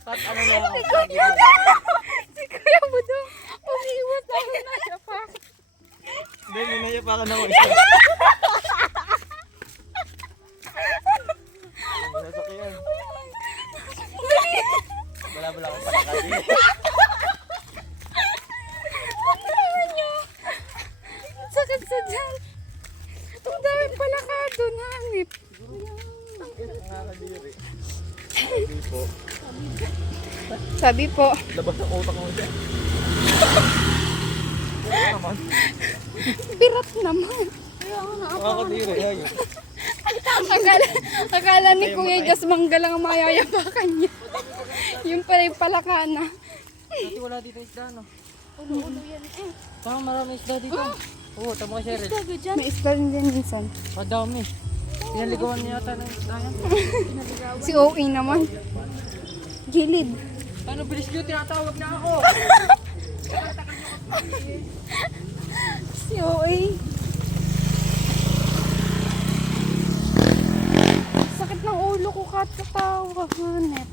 Pat, ano na ako? Si Kuya Budong, umiiwas ako na siya pa. Hindi, minaya pa ka na ako isa. Nasakyan. Wala akong palakati. Sakit sa dyan. Ang dami pala ka doon, hanip. Nakakadiri. Sabi po. Sabi po. Labas ang utak mo dyan. Ano naman? Birat naman. Nakakadiri. Ayun. Akala ni Kuya Jas Mangga lang ang mayayapakan niya. Yung pala yung palakana. Dati wala dito isda, no? Ulo-ulo yan eh. Tama, marami isda dito. Oo, tama ka, Cheryl. Sabi dyan. May isda rin din minsan. Madami. Pinaligawan niya yata ng isda yan. Si OA naman. Gilid. Ano, bilis nyo, tinatawag na ako. Si OA. Sakit ng ulo ko katatawa. Hanep.